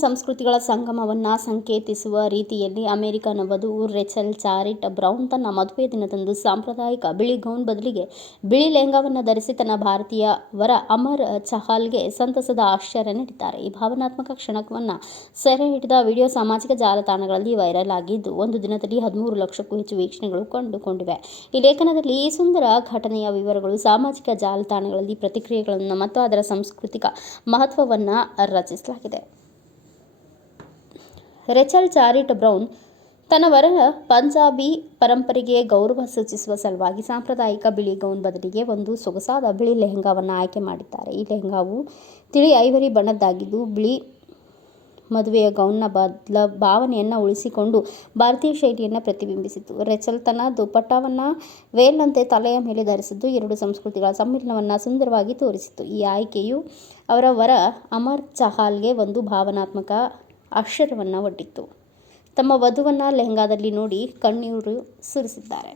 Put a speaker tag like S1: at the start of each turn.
S1: ಸಂಸ್ಕೃತಿಗಳ ಸಂಗಮವನ್ನು ಸಂಕೇತಿಸುವ ರೀತಿಯಲ್ಲಿ ಅಮೆರಿಕನ ವಧು ರೆಚಲ್ ಚಾರಿಟ್ ಬ್ರೌನ್ ತನ್ನ ಮದುವೆ ದಿನದಂದು ಸಾಂಪ್ರದಾಯಿಕ ಬಿಳಿ ಗೌನ್ ಬದಲಿಗೆ ಬಿಳಿ ಲೆಹಂಗಾವನ್ನು ಧರಿಸಿ ತನ್ನ ಭಾರತೀಯ ವರ ಅಮರ್ ಚಹಾಲ್ಗೆ ಸಂತಸದ ಆಶ್ಚರ್ಯ ನೀಡಿದ್ದಾರೆ. ಈ ಭಾವನಾತ್ಮಕ ಕ್ಷಣವನ್ನು ಸೆರೆ ಹಿಡಿದ ವಿಡಿಯೋ ಸಾಮಾಜಿಕ ಜಾಲತಾಣಗಳಲ್ಲಿ ವೈರಲ್ ಆಗಿದ್ದು, ಒಂದು ದಿನದಲ್ಲಿ ಹದಿಮೂರು ಲಕ್ಷಕ್ಕೂ ಹೆಚ್ಚು ವೀಕ್ಷಣೆಗಳು ಕಂಡುಕೊಂಡಿವೆ. ಈ ಲೇಖನದಲ್ಲಿ ಈ ಸುಂದರ ಘಟನೆಯ ವಿವರಗಳು ಸಾಮಾಜಿಕ ಜಾಲತಾಣಗಳಲ್ಲಿ ಪ್ರತಿಕ್ರಿಯೆಗಳನ್ನು ಮತ್ತು ಅದರ ಸಾಂಸ್ಕೃತಿಕ ಮಹತ್ವವನ್ನು ರಚಿಸಲಾಗಿದೆ. ರೆಚಲ್ ಚಾರಿಟ್ ಬ್ರೌನ್ ತನ್ನ ವರನ ಪಂಜಾಬಿ ಪರಂಪರೆಗೆ ಗೌರವ ಸೂಚಿಸುವ ಸಲುವಾಗಿ ಸಾಂಪ್ರದಾಯಿಕ ಬಿಳಿ ಗೌನ್ ಬದಲಿಗೆ ಒಂದು ಸೊಗಸಾದ ಬಿಳಿ ಲೆಹೆಂಗಾವನ್ನು ಆಯ್ಕೆ ಮಾಡಿದ್ದಾರೆ. ಈ ಲೆಹೆಂಗಾವು ತಿಳಿ ಐವರಿ ಬಣ್ಣದ್ದಾಗಿದ್ದು ಬಿಳಿ ಮದುವೆಯ ಗೌನ್ನ ಬದಲ ಭಾವನೆಯನ್ನು ಉಳಿಸಿಕೊಂಡು ಭಾರತೀಯ ಶೈಲಿಯನ್ನು ಪ್ರತಿಬಿಂಬಿಸಿತು. ರೆಚಲ್ ತನ್ನ ದುಪಟ್ಟಾವನ್ನು ವೇಲ್ನಂತೆ ತಲೆಯ ಮೇಲೆ ಧರಿಸಿದ್ದು ಎರಡು ಸಂಸ್ಕೃತಿಗಳ ಸಮ್ಮಿಲನವನ್ನು ಸುಂದರವಾಗಿ ತೋರಿಸಿತು ಈ ಆಯ್ಕೆಯು ಅವರ ವರ ಅಮರ್ ಚಹಾಲ್ಗೆ ಒಂದು ಭಾವನಾತ್ಮಕ ಆಶ್ಚರ್ಯವನ್ನು ಒಡ್ಡಿತ್ತು. ತಮ್ಮ ವಧುವನ್ನು ಲೆಹಂಗಾದಲ್ಲಿ ನೋಡಿ ಕಣ್ಣೀರು ಸುರಿಸಿದ್ದಾರೆ.